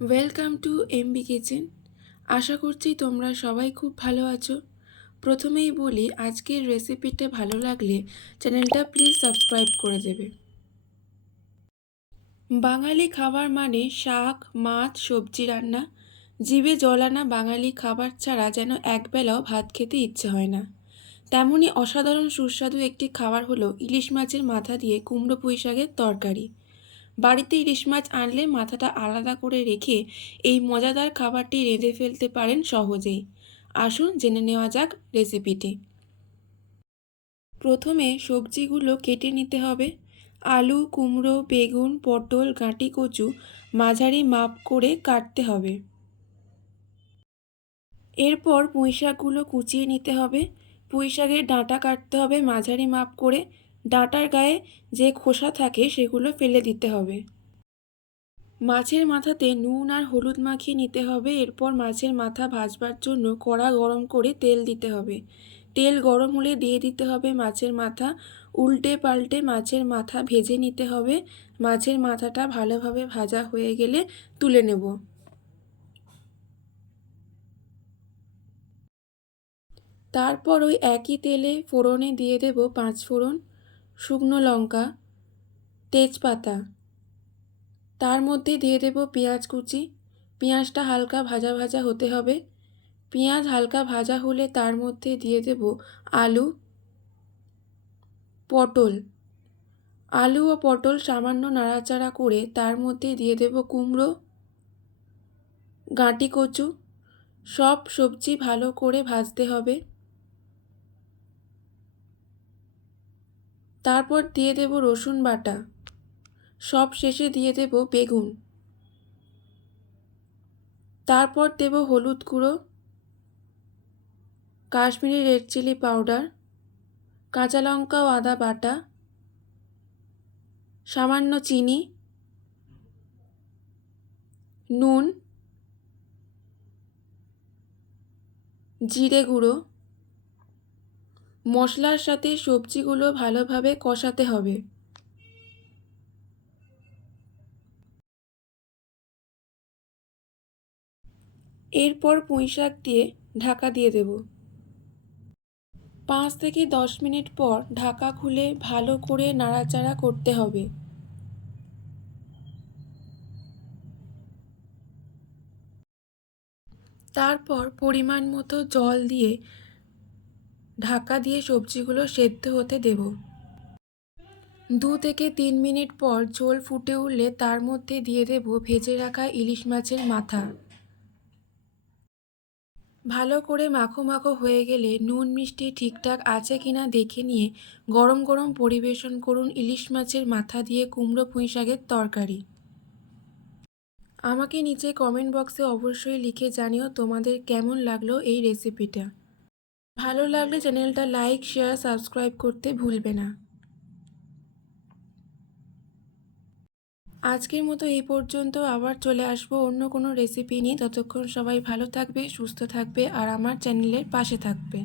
Welcome to MB kitchen. আশা করছি তোমরা সবাই খুব ভালো আছো। প্রথমেই বলি, আজকের রেসিপিটা ভালো লাগলে চ্যানেলটা প্লিজ সাবস্ক্রাইব করে দেবে। বাঙালি খাবার মানে শাক, মাছ, সবজি রান্না। জিভে জল আনা বাঙালি খাবার ছাড়া যেন একবেলাও ভাত খেতে ইচ্ছে হয় না। তেমনই অসাধারণ সুস্বাদু একটি খাবার হলো ইলিশ মাছের মাথা দিয়ে কুমড়ো পুঁই শাকের তরকারি। বাড়িতে ইলিশ মাছ আনলে মাথাটা আলাদা করে রেখে এই মজাদার খাবারটি রেঁধে ফেলতে পারেন সহজেই। আসুন জেনে নেওয়া যাক রেসিপিটি। প্রথমে সবজিগুলো কেটে নিতে হবে। আলু, কুমড়ো, বেগুন, পটল, গাঁটি কচু মাঝারি মাপ করে কাটতে হবে। এরপর পুঁই শাকগুলো কুচিয়ে নিতে হবে। পুঁই শাকের ডাঁটা কাটতে হবে মাঝারি মাপ করে। ডাঁটার গায়ে যে খোসা থাকে সেগুলো ফেলে দিতে হবে। মাছের মাথাতে নুন আর হলুদ মাখিয়ে নিতে হবে। এরপর মাছের মাথা ভাজবার জন্য কড়া গরম করে তেল দিতে হবে। তেল গরম হলে দিয়ে দিতে হবে মাছের মাথা। উল্টে পাল্টে মাছের মাথা ভেজে নিতে হবে। মাছের মাথাটা ভালোভাবে ভাজা হয়ে গেলে তুলে নেব। তারপর ওই একই তেলে ফোড়নে দিয়ে দেব 5 ফোড়ন, শুকনো লঙ্কা, তেজপাতা। তার মধ্যে দিয়ে দেব পেঁয়াজ কুচি। পেঁয়াজটা হালকা ভাজা ভাজা হতে হবে। পেঁয়াজ হালকা ভাজা হলে তার মধ্যে দিয়ে দেব আলু, পটল। আলু ও পটল সামান্য নাড়াচাড়া করে তার মধ্যে দিয়ে দেব কুমড়ো, গাঁটি কচু। সব সবজি ভালো করে ভাজতে হবে। তারপর দিয়ে দেব রসুন বাটা। সব শেষে দিয়ে দেব বেগুন। তারপর দেব হলুদ গুঁড়ো, কাশ্মীরি রেড চিলি পাউডার, কাঁচা লঙ্কা ও আদা বাটা, সামান্য চিনি, নুন, জিরে গুঁড়ো। মশলার সাথে সবজিগুলো ভালোভাবে কষাতে হবে। এরপর পুঁই শাক দিয়ে ঢাকা দিয়ে দেব। 5 থেকে 10 মিনিট পর ঢাকা খুলে ভালো করে নাড়াচাড়া করতে হবে। তারপর পরিমাণ মতো জল দিয়ে ঢাকা দিয়ে সবজিগুলো সেদ্ধ হতে দেব। 2 থেকে 3 মিনিট পর ঝোল ফুটে উঠলে তার মধ্যে দিয়ে দেব ভেজে রাখা ইলিশ মাছের মাথা। ভালো করে মাখো মাখো হয়ে গেলে নুন মিষ্টি ঠিকঠাক আছে কিনা দেখে নিয়ে গরম গরম পরিবেশন করুন ইলিশ মাছের মাথা দিয়ে কুমড়ো পুঁই শাকের তরকারি। আমাকে নিচে কমেন্ট বক্সে অবশ্যই লিখে জানিও তোমাদের কেমন লাগলো এই রেসিপিটা। ভালো লাগলে চ্যানেলটা লাইক, শেয়ার, সাবস্ক্রাইব করতে ভুলবে না। আজকের মতো এই পর্যন্ত। আবার চলে আসবো অন্য কোনো রেসিপি নিয়ে। ততক্ষণ সবাই ভালো থাকবে, সুস্থ থাকবে আর আমার চ্যানেলের পাশে থাকবে।